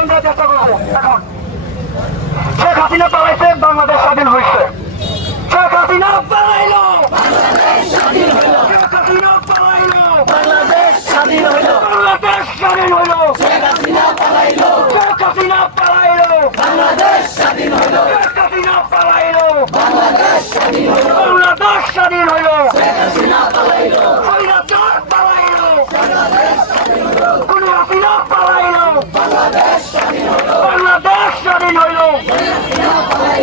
Slogan দেওয়ার বাংলাদেশ স্বাধীন হয়েছে। শেখ হাসিনা বাংলাদেশ স্বাধীন হইল। বাংলাদেশ স্বাধীন হইল! শেখ স্বাধীন হইল। শেখ হাসিনা পালাইল!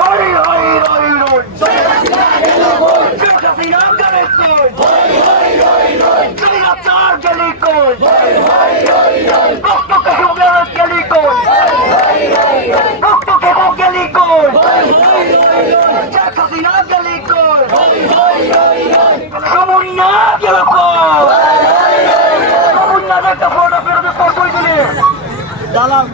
হরি হরি হরি রোড জয় হাসিনা গেলু কই শেখ হাসিনা গেলে কই হরি হরি হরি রোড তুমি আচার গেলি কই হরি হরি হরি রোড রক্ত কে হবে গেলি কই হরি হরি হরি রোড রক্ত কে হবে গেলি কই হরি হরি হরি রোড শেখ হাসিনা গেলি কই হরি হরি হরি রোড সমুন্না গেলু কই হরি হরি হরি রোড সমুন্না দেখতে ফটো ফেরত করতে দিলে দালাল।